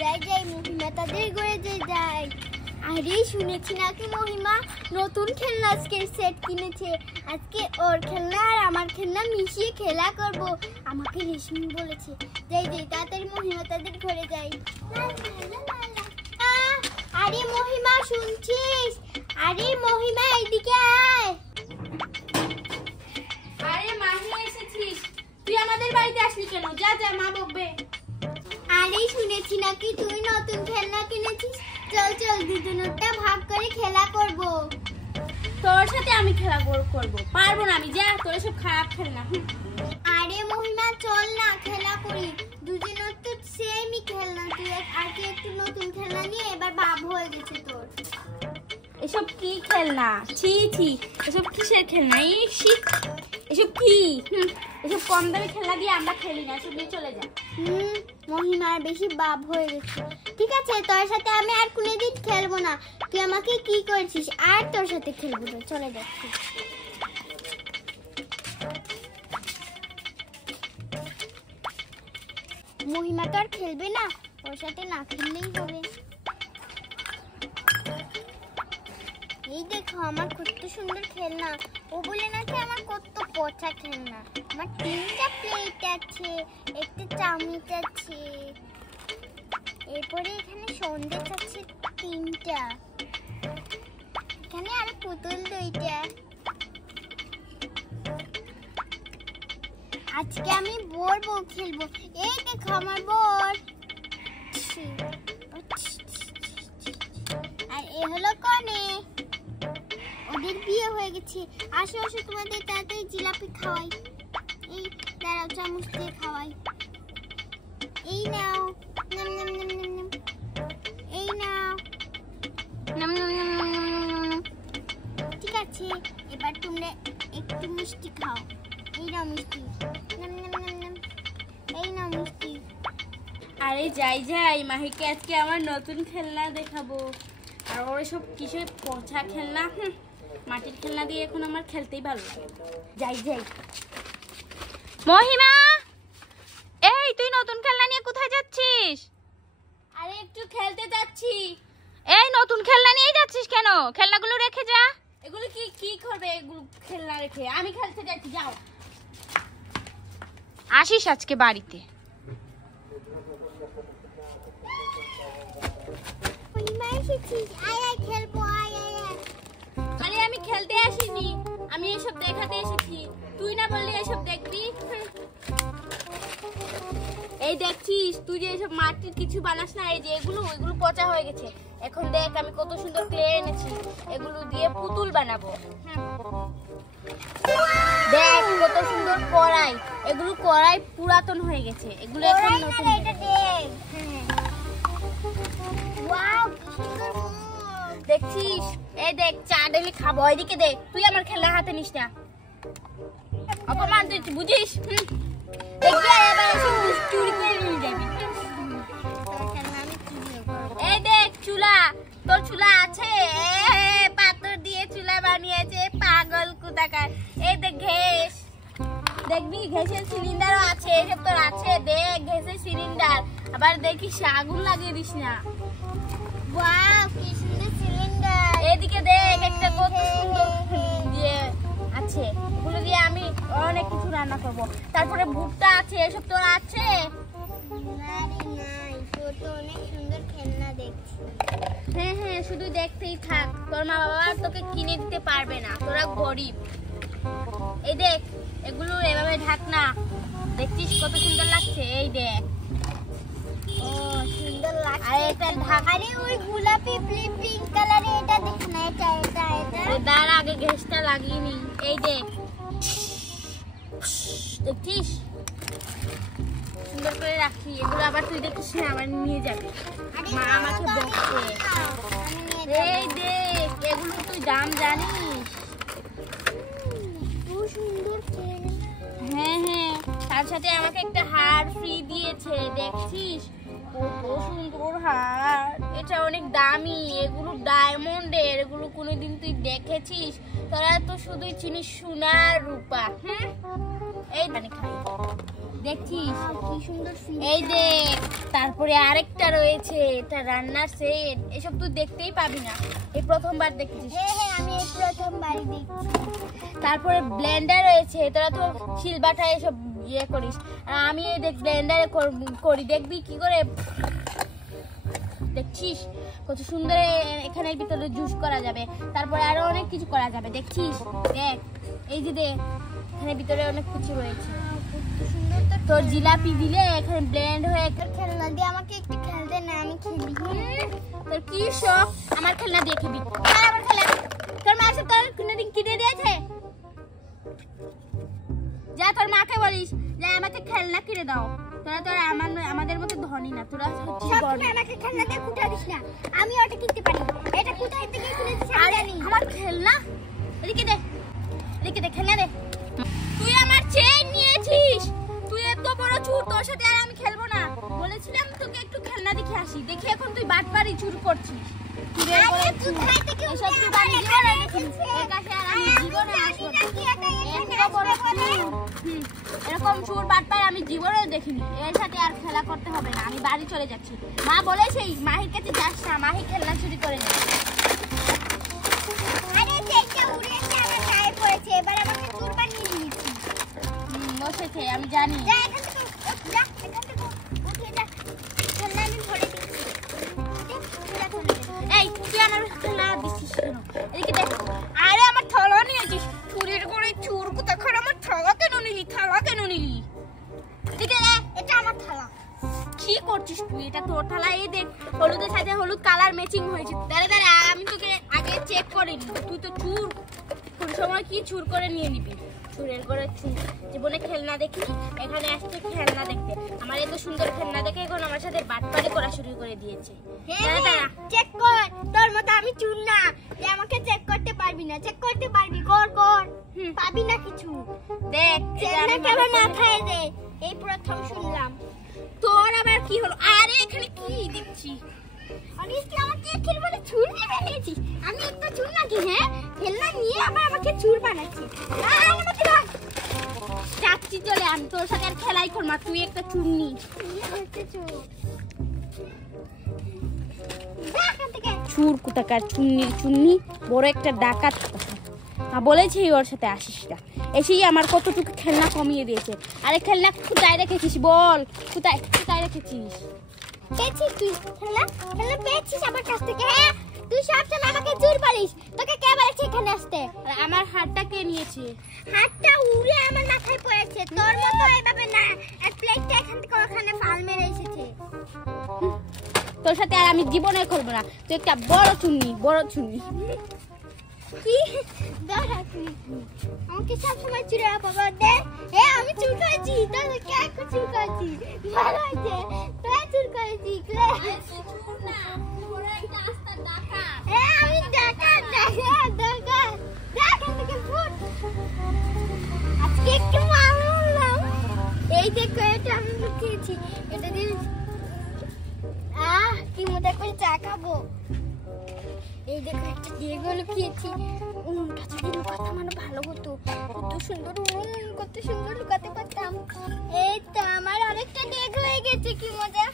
যাই যাই মহিমা তাদের ঘরে যাই। আরে শুনেছি নাকি মহিমা নতুন খেলনা আজকের সেট কিনেছে। আজকে ওর খেলনা আর আমার খেলনা মিশিয়ে খেলা করব। আমাকে রেশমি বলেছে। যাই যাই তাড়াতাড়ি মহিমা তাদের ঘরে যাই। আরে মহিমা শুনছিস? আরে মহিমা এইদিকে আয়। আরে মাহি এসেছিস, তুই আমাদের বাড়িতে আসলি কেন? যা যা, মা বকবে। আরে শুনেছি নাকি তুই নতুন খেলনা কিনেছিস। চল চল দুজনেরটা ভাগ করে খেলা করব। তোর সাথে আমি খেলা করব পারবো না আমি, যা তোর সব খারাপ খেলনা। আরে মহিমা চল না খেলা করি, দুজনের তো সেমই খেলনা। তুই আর কি একটু নতুন খেলনা নিয়ে এবার বাপ হয়ে গেছে তোর। এসব কি খেলনা? ছি ছি, এসব কিসের খেলনা? এসব কি? এসব কম দামি খেলনা দিয়ে আমরা খেলি না, এসব নিয়ে চলে যা। মহিমার বেশি বাপ হয়ে গেছে। ঠিক আছে তোর সাথে আমি আর কোনোদিন খেলবো না। তুই আমাকে কি করেছিস, আর তোর সাথে খেলবো না, চলে যাচ্ছি। মহিমা তো আর খেলবে না, ওর সাথে না খেললেই হবে। এই দেখো আমার কত সুন্দর খেলনা। ও বলে নাকি আমার কত পচা খেলনা। আমার 3টা প্লেট আছে, একটা চামচ আছে, এরপরে এখানে সন্দেশ আছে 3টা, এখানে আর পুতুল 2টা। আজকে আমি বর বউ খেলবো। এই দেখো আমার বর। আর এ হলো কনে, ওদের বিয়ে হয়ে গেছে। আসো আসো তোমাদের তাড়াতাড়ি জিলাপি খাওয়াই। এই দাঁড়াও চামচ দিয়ে খাওয়াই। এই নাও, নাম নাম নাম নাম নাম। এই নাও, নাম নাম নাম নাম নাম। ঠিক আছে এবার তোমরা একটু মিষ্টি খাও। এই নাও মিষ্টি, নাম নাম নাম নাম। এই নাও মিষ্টি। আরে যাই যাই, মাহিকে আজকে আমার নতুন খেলনা দেখাবো। আর ওর সব কিসের পচা খেলনা, মাটির খেলনা দিয়ে এখন আমার খেলতেই ভালো লাগে। যাই যাই। মহিমা, এই তুই নতুন খেলনা নিয়ে কোথায় যাচ্ছিস? আরে একটু খেলতে যাচ্ছি। এই নতুন খেলনা নিয়ে যাচ্ছিস কেন? খেলনাগুলো রেখে যা। এগুলো কি করবে? এগুলো খেলনা রেখে আমি খেলতে যাচ্ছি, যাও। আসিস আজকে বাড়িতে? আরে আমি খেলতে আসিনি, আমি এসব দেখাতে এসেছি। তুই না বললি এসব দেখবি? এই দেখছিস তুই যে এসব মাটির কিছু বানাস না, এই যে এগুলো পচা হয়ে গেছে। এখন দেখ আমি কত সুন্দর ক্লে এনেছি, এগুলো দিয়ে পুতুল বানাবো। দেখ কত সুন্দর কড়াই, এগুলো কড়াই পুরাতন হয়ে গেছে, এগুলো এখন নতুন। দেখছিস? এই দেখ চা ডেলি খাবো। এদিকে দেখ, তুই আমার খেলনা হাতে নিস না, অপমান তুই বুঝিস? দেখবি আর এবার এসে চুরি করে নিয়ে যাবি। এই দেখ চুলা, তোর চুলা আছে? পাথর দিয়ে চুলা বানিয়েছে, পাগল কোথাকার। এই দেখ ঘেস, দেখবি ঘেসের সিলিন্ডারও আছে। এসব তোর আছে? দেখ ঘেসের সিলিন্ডার, আবার দেখিস আগুন লাগিয়ে দিস না। ওয়াও কি সুন্দর সিলিন্ডার। এদিকে দেখ একটা কত সুন্দর দিয়ে আছে, এগুলো দিয়ে আমি অনেক কিছু রান্না করব। তারপরে ভুট্টা আছে, এসব তোর আছে? নাই, তোর তো অনেক সুন্দর খেলনা দেখছি। হ্যাঁ হ্যাঁ, শুধু দেখতেই থাক, তোর মা বাবা তোকে কিনে দিতে পারবে না, তোরা গরিব। এই দেখ এগুলো এভাবে ঢাকনা, দেখছিস কত সুন্দর লাগছে? এই দেখ, ও সুন্দর লাগছে। আর এটা ঢাকা। আরে ওই গোলাপি পিঙ্ক কালারে এটা দেখ না, এটা এটা এটা তার আগে গ্যাসটা লাগিয়ে নি। এই দেখ, দেখছিস সুন্দর করে রাখি। এগুলো আবার তুই দেখিস না, আবার নিয়ে যাবি, মা আমাকে বকছে। এই দেখ এগুলো তুই দাম জানিস? সুন্দর খেলনা। হ্যাঁ হ্যাঁ, তার সাথে আমাকে একটা হার ফ্রি দিয়েছে, দেখছিস কত সুন্দর হার। এটা অনেক দামি, এগুলো ডায়মন্ডের, এগুলো কোনোদিন তুই দেখেছিস? তোরা তো শুধুই চিনিস সোনার রূপা। এই দানি খাই, দেখছিস কি সুন্দর এই দেখ। তারপরে আরেকটা রয়েছে, এটা রান্নার সেট। এসব তুই দেখতেই পাবি না, এই প্রথমবার দেখছিস। হ্যাঁ আমি এই প্রথমবারই দেখছি। তারপরে ব্লেন্ডার রয়েছে, তোরা তো শিলবাটায় এসব ইয়ে করিস, আর আমি এই দেখ ব্লেন্ডারে করি। দেখবি কি করে, দেখছিস কত সুন্দর এখানে ভিতরে জুস করা যাবে। তারপরে আরো অনেক কিছু করা যাবে, দেখছিস? দেখ এই যে দেখ, এখানে ভিতরে অনেক কিছু রয়েছে। তোর জিলাপি দিলে এখানে ব্লেন্ড হয়ে খেলনা দিয়ে আমাকে একটু খেলতে না, আমি খেলি। তোর কি শখ আমার খেলনা দিয়ে খেলবি? আমার খেলনা তোর মা সে তোর কোনদিন কিনে দিয়েছে? যা তোর মাকে বলিস যে আমাকে খেলনা কিনে দাও। তোরা তো আমাদের মতো ধনী না, তোরা হচ্ছিস বড়। আমাকে খেলনা দিয়ে কুটা দিস না, আমি ওটা কিনতে পারি। এটা কোথায় থেকে কিনেছিস আমি জানি। আমার খেলনা এদিকে দে, এদিকে দে, খেলনা দে। তুই আমার চেইন নিয়েছিস, তুই এত বড় চুর, তোর সাথে আর আমি খেলবো না। বলেছিলাম তোকে একটু খেলনা দেখে আসি, দেখি এখন তুই বাটপারি চুর করছিস। এরকম চুর বাটপার আমি জীবনে দেখিনি। এর সাথে আর খেলা করতে হবে না, আমি বাড়ি চলে যাচ্ছি। মা বলেছে মাহির কাছে যাস না, মাহি খেলনা চুরি করে নে। বসেছে আমি জানি। এই তুই আমার খেলনা দিচ্ছিস কেন? এদিকে দেখ। আরে আমার থালা নিয়েছিস, চুরির করে চুর কোথাকার। আমার থালা কেন নিলি? থালা কেন নিলি? এদিকে দেখ, এটা আমার থালা। কি করছিস তুই? এটা তোর থালা। এই দেখ হলুদের সাথে হলুদ কালার ম্যাচিং হয়েছে। দাঁড়া দাঁড়া, আমি তোকে আগে চেক করিনি। তুই তো চুর কোন সময় কি চুর করে নিয়ে নিবি? চুরের করে চুর। জীবনে খেলনা দেখিনি, এখানে আসছে খেলনা দেখতে। আমার এত সুন্দর খেলনা দেখে এখন আমার সাথে বাটপারি করা শুরু করে দিয়েছে। চেক কর, তোর মতো আমি চুর না যে আমাকে চেক করতে পারবি না। চেক করতে পারবি, কর কর। পাবি না কিছু। দেখ চেকনা কেমন না খায় দে, এই প্রথম শুনলাম। তোর আবার কি হলো? আরে এখানে কি দেখছি? অনিস্তি আমাকে খেল বলে চুর বানিয়েছিস। আমি একটা চুর নাকি? হ্যাঁ, খেলনা নিয়ে আবার আমাকে চুর বানাচ্ছিস। না আমাকে দাও। যাচ্ছি চলে, আমি তোর সাথে আর খেলাই করব না। তুই একটা চুন্নি। চুর কোথাকার, চুন্নি চুন্নি, বড় একটা ডাকাত। বলেছি ওর সাথে আসিস না। এসেই আমার কতটুকু খেলনা কমিয়ে দিয়েছে। আরে খেলনা কোথায় রেখেছিস বল? কোথায় কোথায় রেখেছিস? পেয়েছিস তুই খেলনা? খেলনা পেয়েছিস আমার কাছ থেকে? হ্যাঁ, তুই সবসময় আমাকে চুর পারিস। তোকে কে বলেছে এখানে আসতে? আমার হাতটা কে নিয়েছে? হাতটা উড়ে আমার মাথায় পড়েছে। তোর মতো এইভাবে না, এক প্লেটটা এখান থেকে ওখানে ফাল মেরে এসেছে। তোর সাথে আর আমি জীবনে করবো না। তুই একটা বড় চুন্নি, বড় চুন্নি। কি দাঁড়া, তুই আমাকে সবসময় চুরে বাবা দে। হ্যাঁ আমি চুর করেছি, তোকে কে চুর করেছি? ভালো হয়েছে, তুই চুর করেছিস। হ্যাঁ আমি ডাকাত, ডাকাত, ডাকাত। দেখ থেকে ফুট। আজকে একটু মারলাম। এই দেখো, এটা আমি লুকিয়েছি। এটা দিয়ে কি মজা করে চা খাবো। এই দেখো, একটা ডেগো লুকিয়েছি। কাছে দিয়ে লুকাতে মানে ভালো হতো। কত সুন্দর কত সুন্দর লুকাতে পারতাম। এই তো আমার আরেকটা ডেগ হয়ে গেছে, কি মজা।